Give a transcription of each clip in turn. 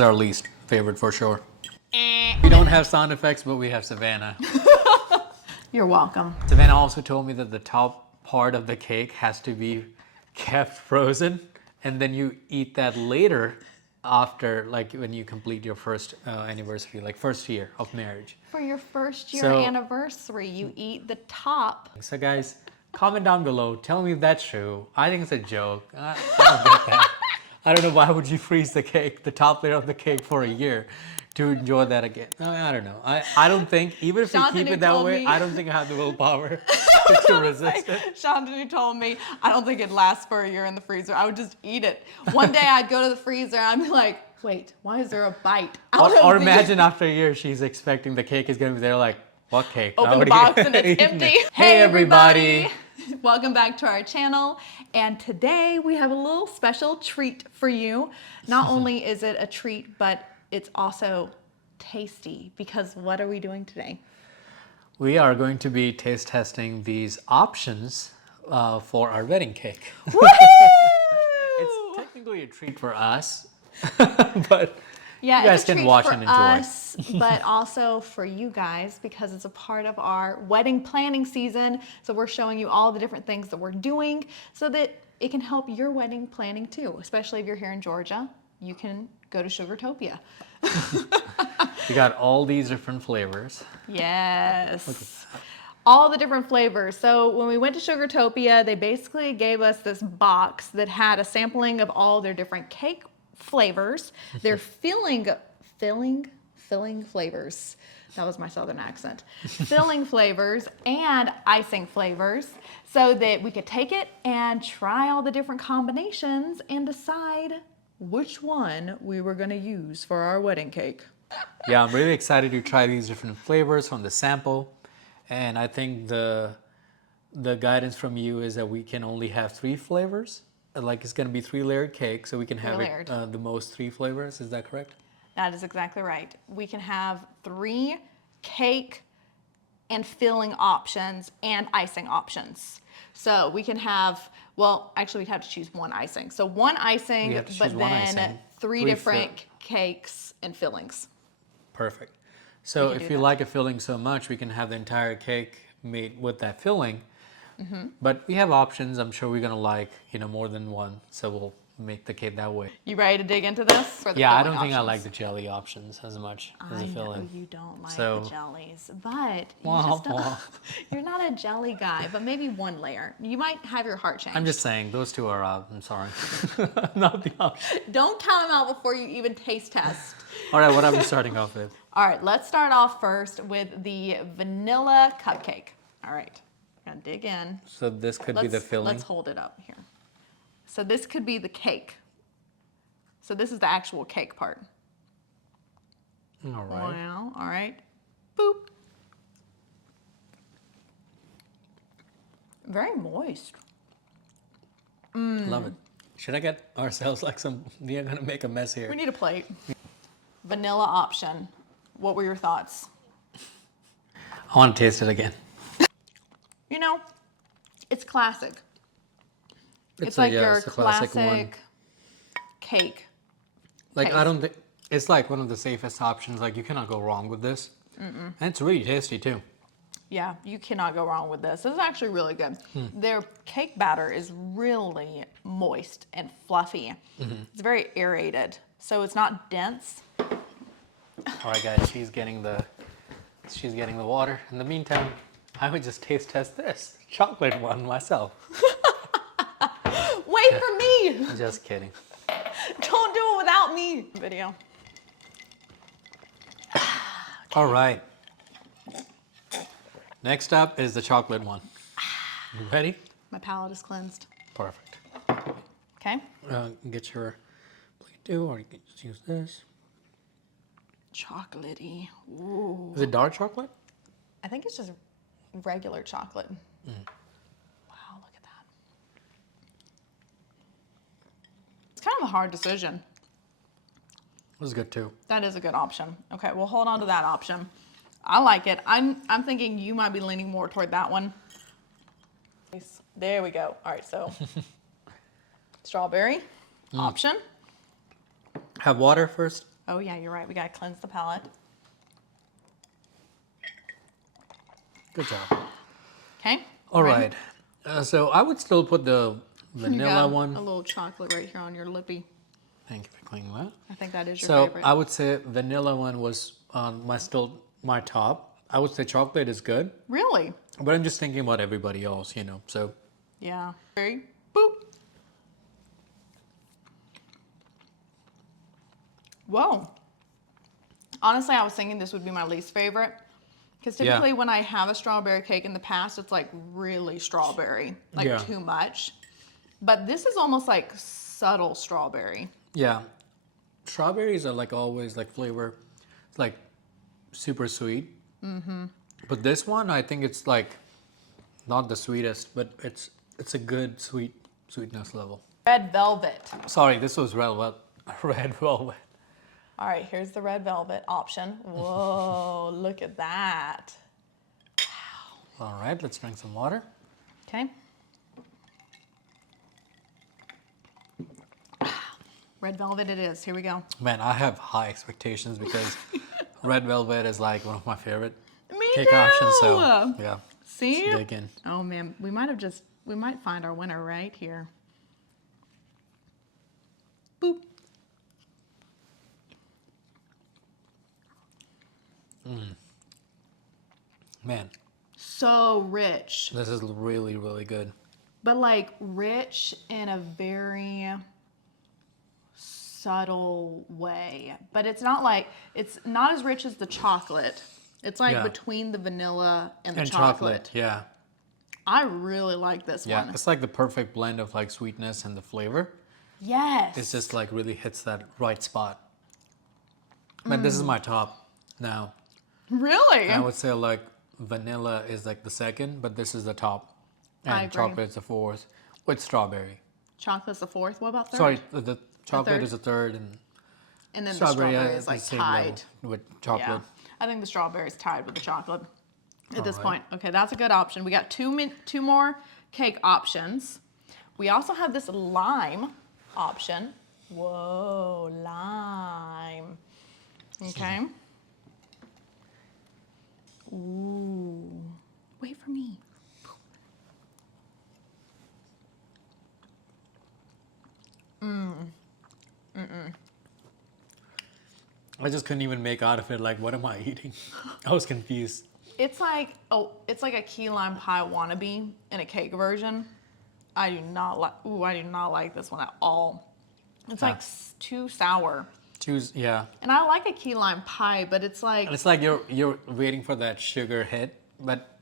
is our least favorite for sure. We don't have sound effects, but we have Savannah. You're welcome. Savannah also told me that the top part of the cake has to be kept frozen, and then you eat that later after, like when you complete your first anniversary, like first year of marriage. For your first year So- anniversary, you eat the top. So guys, comment down below. Tell me if that's true. I think it's a joke. I don't get that. I don't know, why would you freeze the cake, the top layer of the cake for a year to enjoy that again? I don't know. I don't think, even if you Shantanu keep it that told way, me- I don't think I have the willpower to resist it. Shantanu told me, I don't think it lasts for a year in the freezer. I would just eat it. One day I'd go to the freezer and I'd be like, wait, why is there a bite out Or of the- imagine after a year, she's expecting the cake is going to be there, like, what cake? I Open the already box and it's eaten empty. it. Hey everybody. Welcome back to our channel. And today we have a little special treat for you. Not only is it a treat, but it's also tasty, because what are we doing today? We are going to be taste testing these options for our wedding cake. Woohoo! It's technically a treat for us, but Yeah, you guys it's a can treat watch for and enjoy. us, but also for you guys, because it's a part of our wedding planning season. So we're showing you all the different things that we're doing so that it can help your wedding planning too. Especially if you're here in Georgia, you can go to Sugartopia. We got all these different flavors. Yes. All the different flavors. So when we went to Sugartopia, they basically gave us this box that had a sampling of all their different cake flavors, their filling flavors. That was my southern accent. Filling flavors and icing flavors, so that we could take it and try all the different combinations and decide which one we were going to use for our wedding cake. Yeah, I'm really excited to try these different flavors from the sample. And I think the guidance from you is that we can only have 3 flavors. Like it's going to be 3-layered cake, so we can have it the most 3 flavors. Is that correct? That is exactly right. We can have 3 cake and filling options and icing options. So we can have, well, actually we'd have to choose 1 icing. So 1 icing, but then 3 different cakes and fillings. Perfect. So if you like a filling so much, we can have the entire cake made with that filling. But we have options. I'm sure we're gonna like, more than one. So we'll make the cake that way. You ready to dig into this? For the Yeah, I filling don't think I options? like the jelly options as much as the filling. I know you don't like So- the jellies, but you Wah, just don't, wah. you're not a jelly guy, but maybe 1 layer. You might have your heart changed. I'm just saying, those 2 are out. I'm sorry. Not the option. Don't count them out before you even taste test. All right, what are we starting off with? All right, let's start off first with the vanilla cupcake. All right, gonna dig in. So this could be the filling. Let's hold it up here. So this could be the cake. So this is the actual cake part. All right. Wow, all right. Boop. Very moist. Love it. Should I get ourselves like some, we are gonna make a mess here. We need a plate. Vanilla option. What were your thoughts? I want to taste it again. It's classic. It's a- like yeah, your it's a classic one. classic cake. Like, I taste. don't think, it's like one of the safest options. Like, you cannot go wrong with this. And it's really tasty too. Yeah, you cannot go wrong with this. This is actually really good. Their cake batter is really moist and fluffy. It's very aerated, so it's not dense. All right, guys, she's getting the water. In the meantime, I would just taste test this chocolate one myself. Wait for me! Just kidding. Don't do it without me. Video. All right. Next up is the chocolate one. You ready? My palate is cleansed. Perfect. Okay. Get your plate too, or you can just use this. Chocolatey. Ooh. Is it dark chocolate? I think it's just regular chocolate. Wow, look at that. It's kind of a hard decision. This is good too. That is a good option. Okay, we'll hold on to that option. I like it. I'm thinking you might be leaning more toward that one. There we go. All right, so strawberry option. Have water first. Oh yeah, you're right. We gotta cleanse the palate. Good job. Okay. All ready? right. So I would still put the You vanilla got one. a little chocolate right here on your lippy. Thank you for cleaning that. I think that is your So favorite. I would say vanilla one was on my top. I would say chocolate is good, Really? but I'm just thinking about everybody else, So Yeah. Very boop. Whoa. Honestly, I was thinking this would be my least favorite. Because Yeah. typically when I have a strawberry cake in the past, it's like really strawberry, like Yeah. too much. But this is almost like subtle strawberry. yeah, strawberries are like always like flavor, it's like super sweet. Mm-hmm. But this one, I think it's like not the sweetest, but it's a good sweetness level. Red velvet. Sorry, this was red velvet. All right, here's the red velvet option. Whoa, look at that. All right, let's drink some water. Okay. Red velvet it is. Here we go. Man, I have high expectations because red velvet is like one of my favorite Me cake too. options. So yeah, See? let's dig in. Oh man, we might find our winner right here. Boop. Man, So rich, this is really, really good. but like rich in a very subtle way. But it's not as rich as the chocolate. It's like Yeah. between the vanilla and the And chocolate. yeah. I really like this Yeah, one. it's like the perfect blend of like sweetness and the flavor. Yes. It's just like really hits that right spot. Man, this is my top now. Really? I would say like vanilla is like the second, but this is the top. I And agree. chocolate's the fourth with strawberry. Chocolate's the fourth. What about third? Sorry, the chocolate third? is the third and And then strawberry, the strawberry is is like the same level tied. with Yeah. chocolate. I think the strawberry is tied with the chocolate at this Alright. point. Okay, that's a good option. We got two more cake options. We also have this lime option. Whoa, lime. Okay. Ooh. Wait for me. I just couldn't even make out of it. Like, what am I eating? I was confused. It's like a key lime pie wannabe in a cake version. I do not like this one at all. It's like too sour. Yeah. And I like a key lime pie, but it's like And it's like you're waiting for that sugar hit, but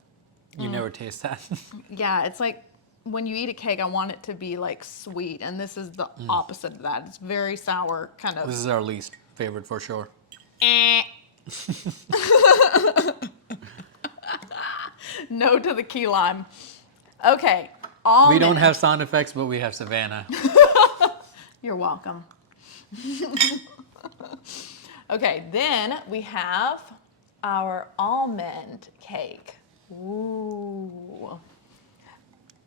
you never taste that. yeah, it's like when you eat a cake, I want it to be like sweet, and this is the opposite of that. It's very sour, kind This of. is our least favorite for sure. Eh. No to the key lime. Okay, almond. We don't have sound effects, but we have Savannah. You're welcome. Okay, then we have our almond cake. Ooh.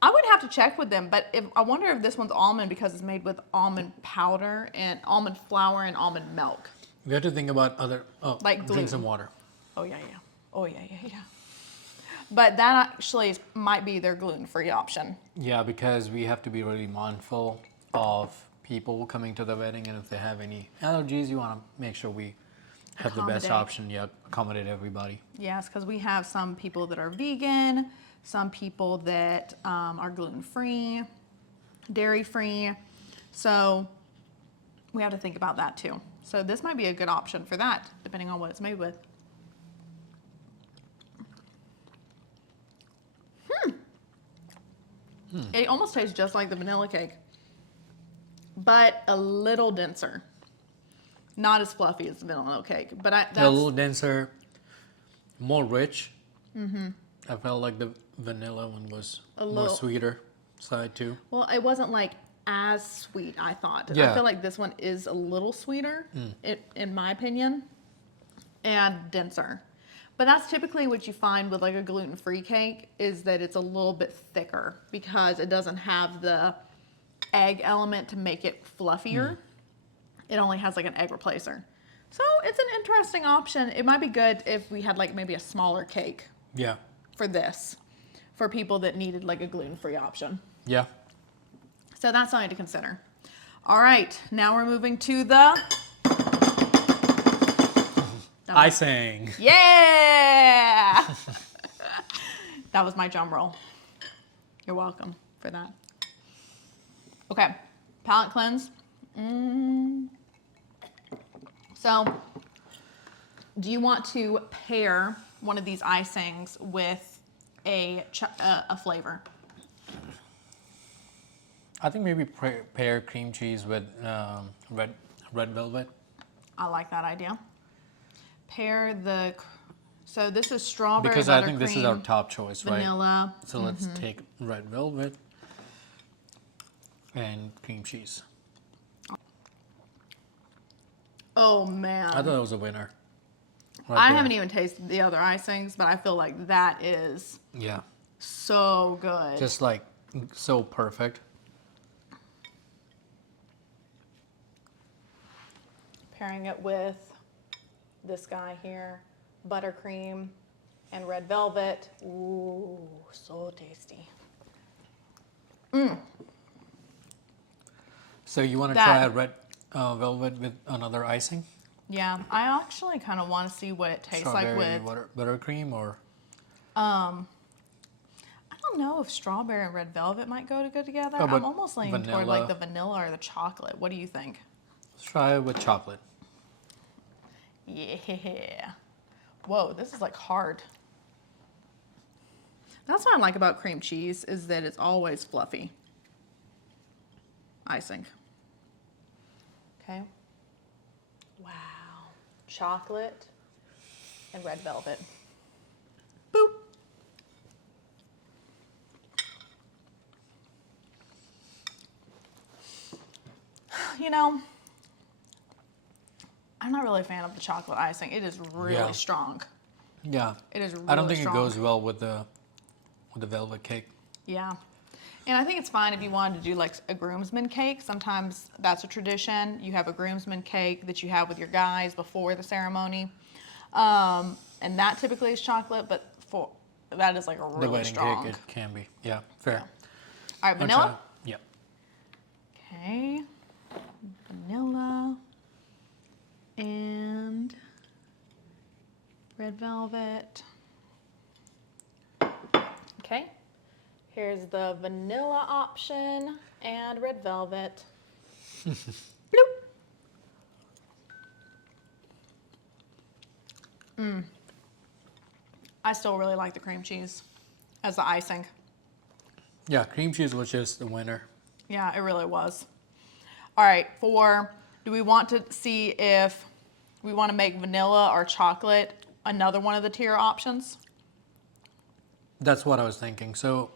I would have to check with them, but I wonder if this one's almond because it's made with almond powder and almond flour and almond milk. We have to think about other. Oh, Like drink some gluten. water. Oh yeah. Oh yeah. But that actually might be their gluten-free option. Yeah, because we have to be really mindful of people coming to the wedding, and if they have any allergies, you want to make sure we have the best Accommodate. option. Yeah, accommodate everybody. Yes, because we have some people that are vegan, some people that are gluten-free, dairy-free. So we have to think about that too. So this might be a good option for that, depending on what it's made with. It almost tastes just like the vanilla cake, but a little denser. Not as fluffy as the vanilla cake, but A little denser, more rich. Mm-hmm. I felt like the vanilla one was more little- sweeter side too. well, it wasn't like as sweet, I thought. I Yeah. feel like this one is a little sweeter, in my opinion, and denser. But that's typically what you find with like a gluten-free cake is that it's a little bit thicker because it doesn't have the egg element to make it fluffier. It only has like an egg replacer. So it's an interesting option. It might be good if we had like maybe a smaller cake Yeah. for this, for people that needed like a gluten-free option. Yeah. So that's something to consider. All right, now we're moving to the Icing. Yeah! That was my drum roll. You're welcome for that. Okay, palate cleanse. So, do you want to pair one of these icings with a flavor? I think maybe pair cream cheese with red velvet. I like that idea. Pair the, so this is strawberry Because I think this is our buttercream, top choice, right? vanilla. So let's take red velvet and cream cheese. Oh man. I thought it was a winner. I Right there. haven't even tasted the other icings, but I feel like that is Yeah. so good. Just like so perfect. Pairing it with this guy here, buttercream and red velvet. Ooh, so tasty. So you want to That- try red velvet with another icing? Yeah, I actually kind of want to see what it tastes like with. Buttercream or I don't know if strawberry and red velvet might go good together. Oh, but I'm almost leaning toward like vanilla. the vanilla or the chocolate. What do you think? let's try it with chocolate. Yeah. Whoa, this is like hard. That's what I like about cream cheese is that it's always fluffy. Icing. Okay. Wow. Chocolate and red velvet. Boop. You know, I'm not really a fan of the chocolate icing. It is really Yeah. strong. Yeah. It is really I don't think strong. it goes well with the velvet cake. Yeah. And I think it's fine if you wanted to do like a groomsman cake. Sometimes that's a tradition. You have a groomsman cake that you have with your guys before the ceremony. And that typically is chocolate, but that is like a The really wedding strong. cake, it can be. Yeah, fair. Yeah. All right, Wanna vanilla. try? Yeah. Okay. Vanilla. And red velvet. Okay. Here's the vanilla option and red velvet. Bloop. I still really like the cream cheese as the icing. Yeah, cream cheese was just the winner. Yeah, it really was. All right, do we want to see if we want to make vanilla or chocolate another one of the tier options? That's what I was thinking. So,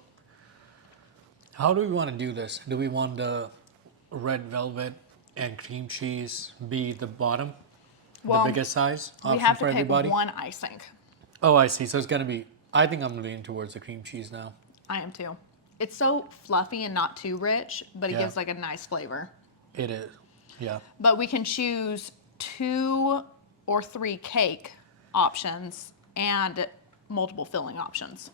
how do we want to do this? Do we want the red velvet and cream cheese be the bottom, Well, the biggest size We option have for to pick everybody? one icing. Oh, I see. So it's gonna be. I think I'm leaning towards the cream cheese now. I am too. It's so fluffy and not too rich, but it Yeah. gives like a nice flavor. It is. Yeah. But we can choose 2 or 3 cake options and multiple filling options.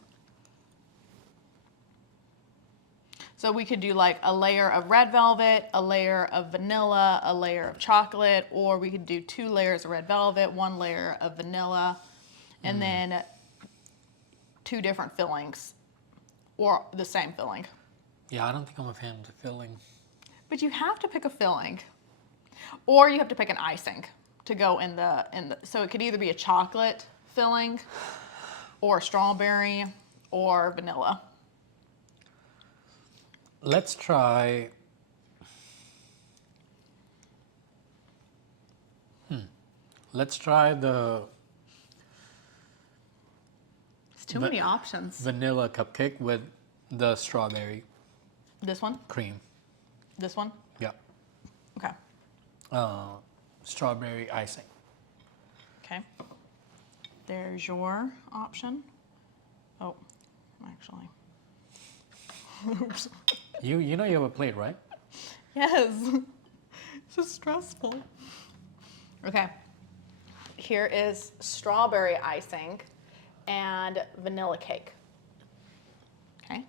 So we could do like a layer of red velvet, a layer of vanilla, a layer of chocolate, or we could do 2 layers of red velvet, 1 layer of vanilla, and then 2 different fillings or the same filling. Yeah, I don't think I'm a fan of the filling. But you have to pick a filling, or you have to pick an icing to go in the. So it could either be a chocolate filling, or strawberry, or vanilla. Let's try. Let's try the It's too many options. vanilla cupcake with the strawberry This one, cream. this one. Yeah. Okay. Strawberry icing. Okay. There's your option. Oh, actually. Oops. You know you have a plate, right? Yes. It's just stressful. Okay. here is strawberry icing and vanilla cake. Okay.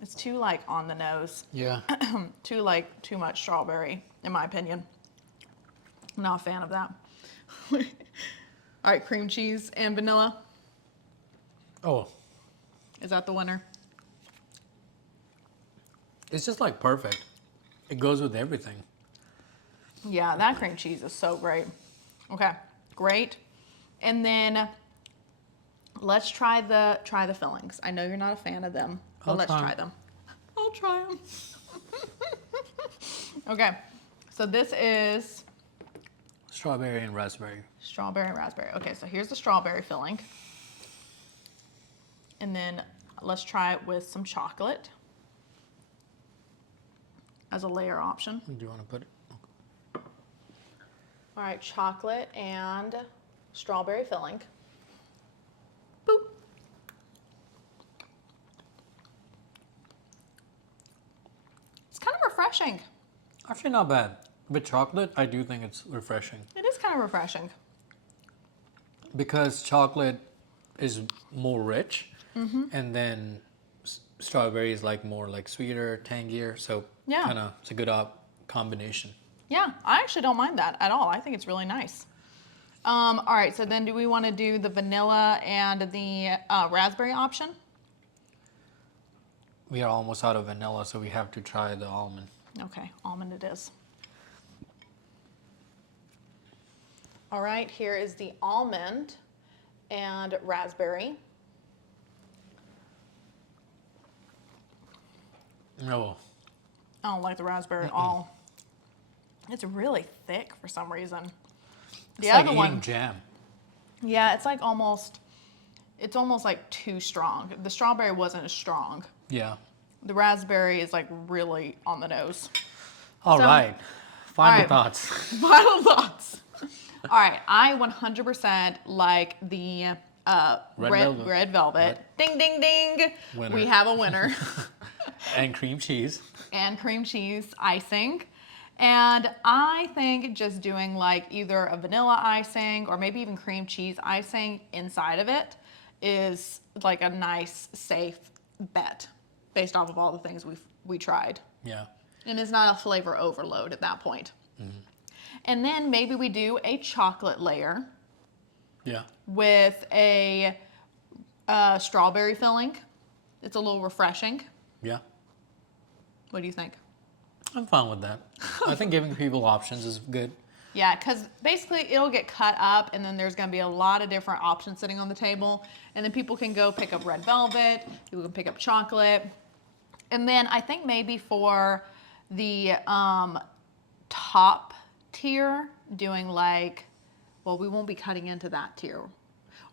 It's too like on the nose. Yeah. Too much strawberry, in my opinion. I'm not a fan of that. All right, cream cheese and vanilla. Oh, Is that the winner? it's just like perfect. It goes with everything. Yeah, that cream cheese is so great. Okay, great. And then let's try the fillings. I know you're not a fan of them, but let's try them. I'll try them. Okay, so this is Strawberry and raspberry. strawberry and raspberry. Okay, so here's the strawberry filling. And then let's try it with some chocolate as a layer option. Do you want to put it? All right, chocolate and strawberry filling. Boop. It's kind of refreshing. Actually, not bad. With chocolate, I do think it's refreshing. It is kind of refreshing. Because chocolate is more rich, and then strawberry is like more like sweeter, tangier. So Yeah. kind of it's a good combination. Yeah, I actually don't mind that at all. I think it's really nice. All right, so then do we want to do the vanilla and the raspberry option? We are almost out of vanilla, so we have to try the almond. Okay, almond it is. All right, here is the almond and raspberry. Oh, I don't like the raspberry at all. It's really thick for some reason. it's The like other eating one, jam. yeah, it's almost like too strong. The strawberry wasn't as strong. Yeah. The raspberry is like really on the nose. All So- right. Final all right. thoughts. Final thoughts. All right, I 100% like the red velvet. Ding, ding, ding. Winner. We have a winner. And cream cheese. And cream cheese icing. And I think just doing like either a vanilla icing or maybe even cream cheese icing inside of it is like a nice, safe bet based off of all the things we tried. Yeah. And it's not a flavor overload at that point. And then maybe we do a chocolate layer Yeah. with a strawberry filling. It's a little refreshing. Yeah. What do you think? I'm fine with that. I think giving people options is good. Yeah, because basically it'll get cut up and then there's going to be a lot of different options sitting on the table. And then people can go pick up red velvet, people can pick up chocolate. And then I think maybe for the top tier, doing like, well, we won't be cutting into that tier.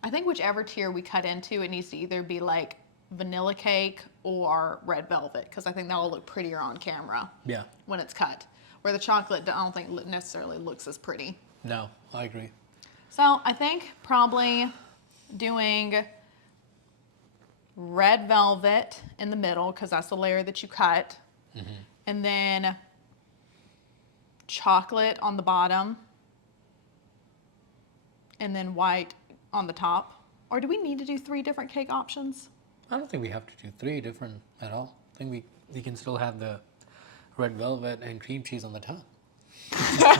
I think whichever tier we cut into, it needs to either be like vanilla cake or red velvet, because I think that will look prettier on camera Yeah. when it's cut. Where the chocolate, I don't think necessarily looks as pretty. No, I agree. So I think probably doing red velvet in the middle, because that's the layer that you cut. And then chocolate on the bottom. And then white on the top. Or do we need to do 3 different cake options? I don't think we have to do 3 different at all. I think we can still have the red velvet and cream cheese on the top.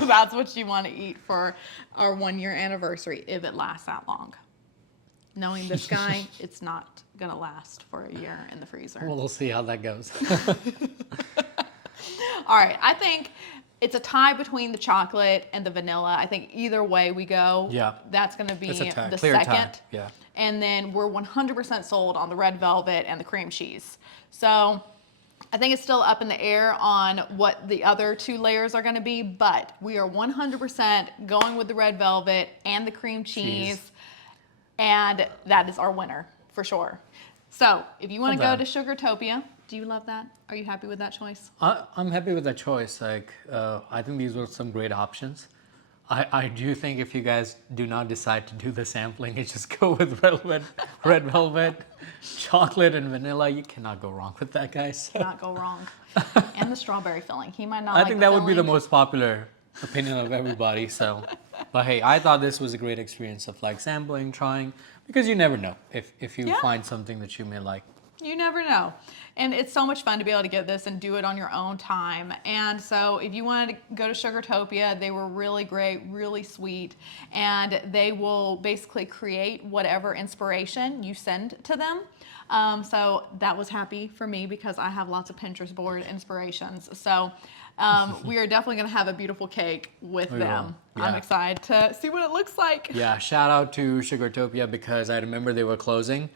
That's what you want to eat for our 1-year anniversary, if it lasts that long. Knowing this guy, it's not going to last for a year in the freezer. Well, we'll see how that goes. All right, I think it's a tie between the chocolate and the vanilla. I think either way we go, Yeah. that's going to be It's a tie. the Clear second. tie. Yeah. And then we're 100% sold on the red velvet and the cream cheese. So I think it's still up in the air on what the other 2 layers are going to be, but we are 100% going with the red velvet and the cream cheese. And that is our winner for sure. So if you want to go Well to Sugartopia, do you love that? Are you happy with that choice? I'm happy with that choice. Like, I think these were some great options. I do think if you guys do not decide to do the sampling, and just go with red velvet, chocolate, and vanilla. You cannot go wrong with that, guys. Cannot go wrong. And the strawberry filling. He might not I like think the that would be the filling. most popular opinion of everybody. So, but hey, I thought this was a great experience of like sampling, trying, because you never know if you Yeah. find something that you may like. You never know. And it's so much fun to be able to get this and do it on your own time. And so if you wanted to go to Sugartopia, they were really great, really sweet. And they will basically create whatever inspiration you send to them. So that was happy for me because I have lots of Pinterest board inspirations. So we are definitely going to have a beautiful cake with We them. will, I'm yeah. excited to see what it looks like. Yeah, shout out to Sugartopia because I remember they were closing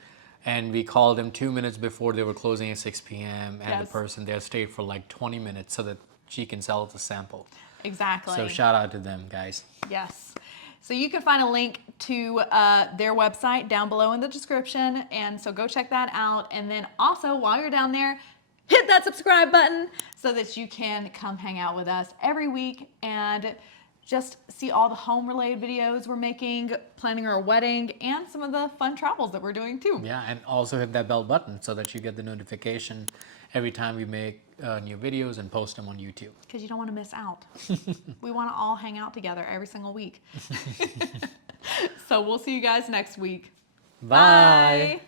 and we called them 2 minutes before they were closing at 6 p.m. and the Yes. person there stayed for like 20 minutes so that she can sell the sample. Exactly. So shout out to them, guys. Yes. So you can find a link to their website down below in the description. And so go check that out. And then also while you're down there, hit that subscribe button so that you can come hang out with us every week and just see all the home related videos we're making, planning our wedding, and some of the fun travels that we're doing too. Yeah, and also hit that bell button so that you get the notification every time we make new videos and post them on YouTube. Because you don't want to miss out. We want to all hang out together every single week. So we'll see you guys next week. Bye. Bye.